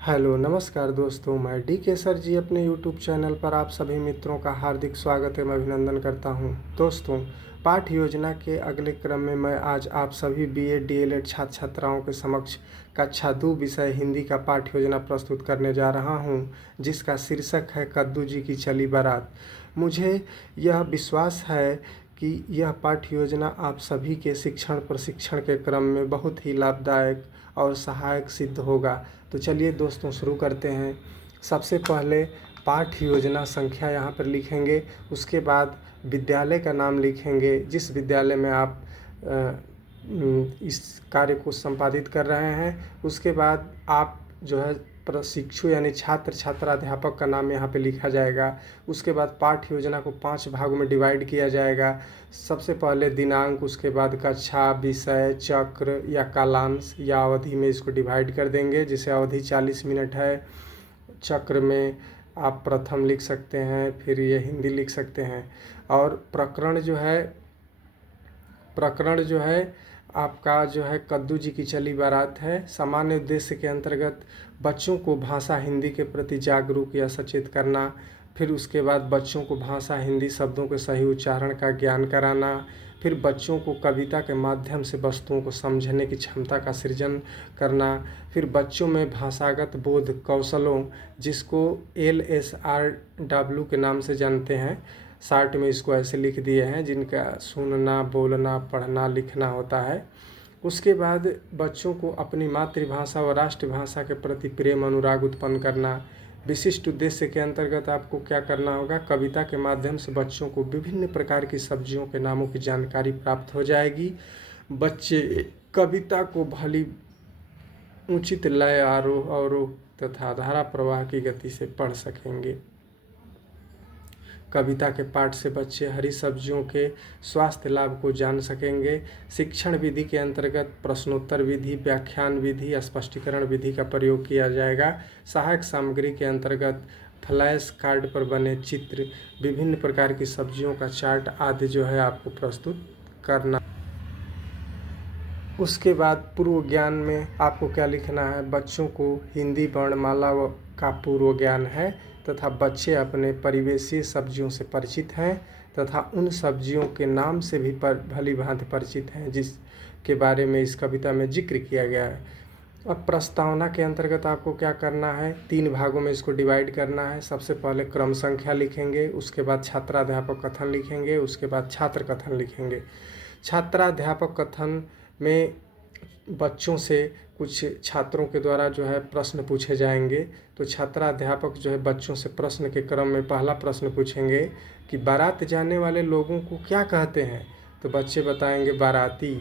Hello नमस्कार दोस्तों, मैं डी के सर जी अपने यूट्यूब चैनल पर आप सभी मित्रों का हार्दिक स्वागत एवं अभिनंदन करता हूं। दोस्तों, पाठ्य योजना के अगले क्रम में मैं आज आप सभी बीएड डीएलएड छात्र छात्राओं के समक्ष कक्षा 2 विषय हिंदी का पाठ्य योजना प्रस्तुत करने जा रहा हूं, जिसका शीर्षक है कद्दू जी की चली बारात। मुझे यह विश्वास है कि यह पाठ्य योजना आप सभी के शिक्षण प्रशिक्षण के क्रम में बहुत ही लाभदायक और सहायक सिद्ध होगा। तो चलिए दोस्तों, शुरू करते हैं। सबसे पहले पाठ्य योजना संख्या यहाँ पर लिखेंगे, उसके बाद विद्यालय का नाम लिखेंगे जिस विद्यालय में आप इस कार्य को संपादित कर रहे हैं। उसके बाद आप जो है प्रशिक्षु यानी छात्र छात्राध्यापक का नाम यहाँ पे लिखा जाएगा। उसके बाद पाठ्य योजना को 5 भागों में डिवाइड किया जाएगा। सबसे पहले दिनांक, उसके बाद कक्षा, विषय, चक्र या कालांश या अवधि में इसको डिवाइड कर देंगे। जैसे अवधि 40 मिनट है, चक्र में आप प्रथम लिख सकते हैं, फिर ये हिंदी लिख सकते हैं। और प्रकरण जो है आपका जो है कद्दू जी की चली बारात है। सामान्य उद्देश्य के अंतर्गत बच्चों को भाषा हिंदी के प्रति जागरूक या सचेत करना, फिर उसके बाद बच्चों को भाषा हिंदी शब्दों के सही उच्चारण का ज्ञान कराना, फिर बच्चों को कविता के माध्यम से वस्तुओं को समझने की क्षमता का सृजन करना, फिर बच्चों में भाषागत बोध कौशलों, जिसको LSRW के नाम से जानते हैं, शार्ट में इसको ऐसे लिख दिए हैं, जिनका सुनना, बोलना, पढ़ना, लिखना होता है। उसके बाद बच्चों को अपनी मातृभाषा व राष्ट्रभाषा के प्रति प्रेम अनुराग उत्पन्न करना। विशिष्ट उद्देश्य के अंतर्गत आपको क्या करना होगा, कविता के माध्यम से बच्चों को विभिन्न प्रकार की सब्जियों के नामों की जानकारी प्राप्त हो जाएगी। बच्चे कविता को भली उचित लय, आरोह अवरोह तथा धारा प्रवाह की गति से पढ़ सकेंगे। कविता के पाठ से बच्चे हरी सब्जियों के स्वास्थ्य लाभ को जान सकेंगे। शिक्षण विधि के अंतर्गत प्रश्नोत्तर विधि, व्याख्यान विधि, स्पष्टीकरण विधि का प्रयोग किया जाएगा। सहायक सामग्री के अंतर्गत फ्लैश कार्ड पर बने चित्र, विभिन्न प्रकार की सब्जियों का चार्ट आदि जो है आपको प्रस्तुत करना। उसके बाद पूर्व ज्ञान में आपको क्या लिखना है, बच्चों को हिंदी वर्णमाला का पूर्व ज्ञान है तथा बच्चे अपने परिवेशीय सब्जियों से परिचित हैं तथा उन सब्जियों के नाम से भी भली भांति परिचित हैं जिसके बारे में इस कविता में जिक्र किया गया है। अब प्रस्तावना के अंतर्गत आपको क्या करना है, 3 भागों में इसको डिवाइड करना है। सबसे पहले क्रम संख्या लिखेंगे, उसके बाद छात्राध्यापक कथन लिखेंगे, उसके बाद छात्र कथन लिखेंगे। छात्राध्यापक कथन में बच्चों से कुछ छात्रों के द्वारा जो है प्रश्न पूछे जाएंगे। तो छात्राध्यापक जो है बच्चों से प्रश्न के क्रम में पहला प्रश्न पूछेंगे कि बारात जाने वाले लोगों को क्या कहते हैं, तो बच्चे बताएंगे बाराती।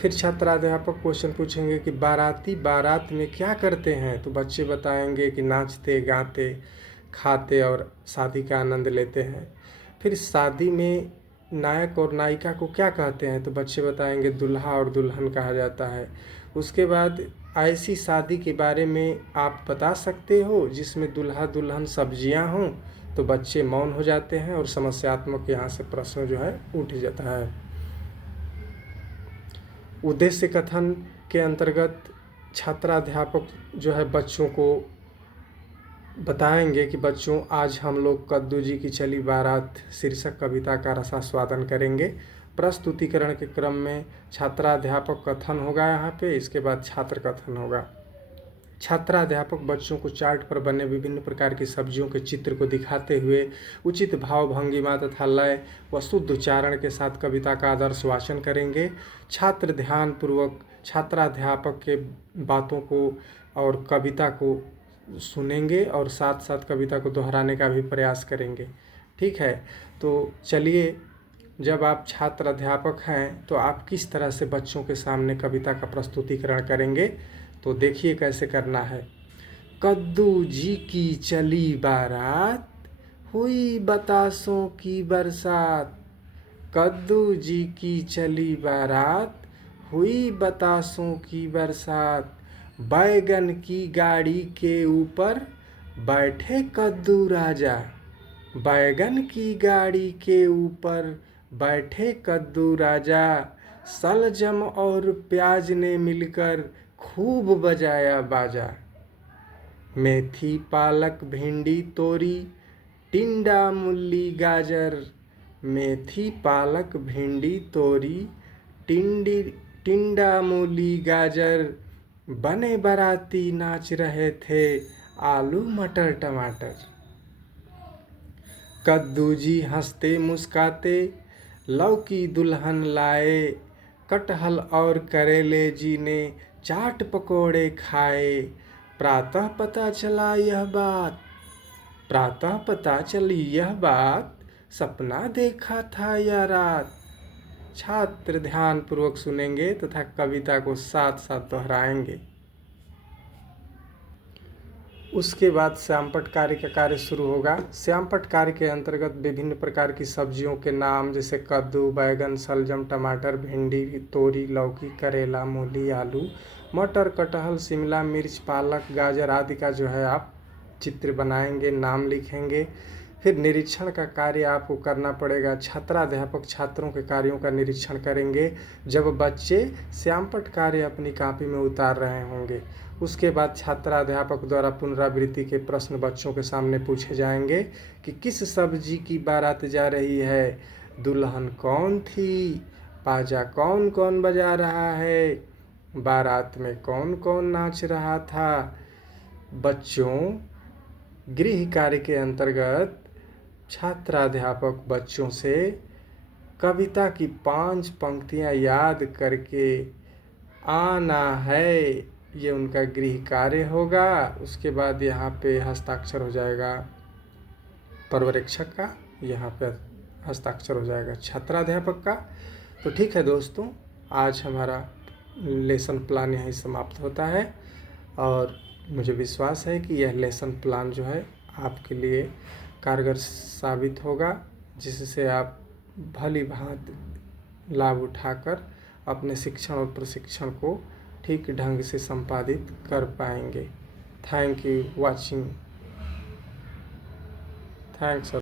फिर छात्राध्यापक क्वेश्चन पूछेंगे कि बाराती बारात में क्या करते हैं, तो बच्चे बताएंगे कि नाचते, गाते, खाते और शादी का आनंद लेते हैं। फिर शादी में नायक और नायिका को क्या कहते हैं, तो बच्चे बताएंगे दुल्हा और दुल्हन कहा जाता है। उसके बाद ऐसी शादी के बारे में आप बता सकते हो जिसमें दुल्हा दुल्हन सब्जियां हों, तो बच्चे मौन हो जाते हैं और समस्यात्मक यहाँ से प्रश्न जो है उठ जाता है। उद्देश्य कथन के अंतर्गत छात्राध्यापक जो है बच्चों को बताएंगे कि बच्चों, आज हम लोग कद्दू जी की चली बारात शीर्षक कविता का रसास्वादन करेंगे। प्रस्तुतिकरण के क्रम में छात्राध्यापक कथन होगा यहाँ पे, इसके बाद छात्र कथन होगा। छात्राध्यापक बच्चों को चार्ट पर बने विभिन्न प्रकार की सब्जियों के चित्र को दिखाते हुए उचित भाव भंगिमा तथा लय व शुद्ध उच्चारण के साथ कविता का आदर्श वाचन करेंगे। छात्र ध्यानपूर्वक छात्राध्यापक के बातों को और कविता को सुनेंगे और साथ साथ कविता को दोहराने का भी प्रयास करेंगे। ठीक है, तो चलिए, जब आप छात्र अध्यापक हैं तो आप किस तरह से बच्चों के सामने कविता का प्रस्तुतिकरण करेंगे, तो देखिए कैसे करना है। कद्दू जी की चली बारात, हुई बतासों की बरसात। कद्दू जी की चली बारात, हुई बतासों की बरसात। बैगन की गाड़ी के ऊपर बैठे कद्दू राजा। बैगन की गाड़ी के ऊपर बैठे कद्दू राजा। सलजम और प्याज ने मिलकर खूब बजाया बाजा। मेथी पालक भिंडी तोरी टिंडा मूली गाजर। मेथी पालक भिंडी तोरी टिंडा मूली गाजर। बने बाराती नाच रहे थे आलू मटर टमाटर। कद्दू जी हंसते मुस्काते लौकी दुल्हन लाए। कटहल और करेले जी ने चाट पकोड़े खाए। प्रातः पता चली यह बात सपना देखा था या रात। छात्र ध्यान पूर्वक सुनेंगे तथा कविता को साथ साथ दोहराएंगे। उसके बाद श्यामपट्ट कार्य का कार्य शुरू होगा। श्यामपट्ट कार्य के अंतर्गत विभिन्न प्रकार की सब्जियों के नाम जैसे कद्दू बैगन शलजम टमाटर भिंडी तोरी लौकी करेला मूली आलू मटर कटहल शिमला मिर्च पालक गाजर आदि का जो है आप चित्र बनाएंगे, नाम लिखेंगे। फिर निरीक्षण का कार्य आपको करना पड़ेगा। छात्राध्यापक छात्रों के कार्यों का निरीक्षण करेंगे जब बच्चे श्यामपट्ट कार्य अपनी कॉपी में उतार रहे होंगे। उसके बाद छात्राध्यापक द्वारा पुनरावृत्ति के प्रश्न बच्चों के सामने पूछे जाएंगे कि किस सब्जी की बारात जा रही है, दुल्हन कौन थी, बाजा कौन कौन बजा रहा है, बारात में कौन कौन नाच रहा था। बच्चों, गृह कार्य के अंतर्गत छात्राध्यापक बच्चों से कविता की 5 पंक्तियां याद करके आना है, ये उनका गृह कार्य होगा। उसके बाद यहाँ पे हस्ताक्षर हो जाएगा पर्यवेक्षक का, यहाँ पे हस्ताक्षर हो जाएगा छात्राध्यापक का। तो ठीक है दोस्तों, आज हमारा लेसन प्लान यहीं समाप्त होता है और मुझे विश्वास है कि यह लेसन प्लान जो है आपके लिए कारगर साबित होगा, जिससे आप भली भांति लाभ उठाकर अपने शिक्षण और प्रशिक्षण को ठीक ढंग से संपादित कर पाएंगे। Thank you watching. थैंक्स।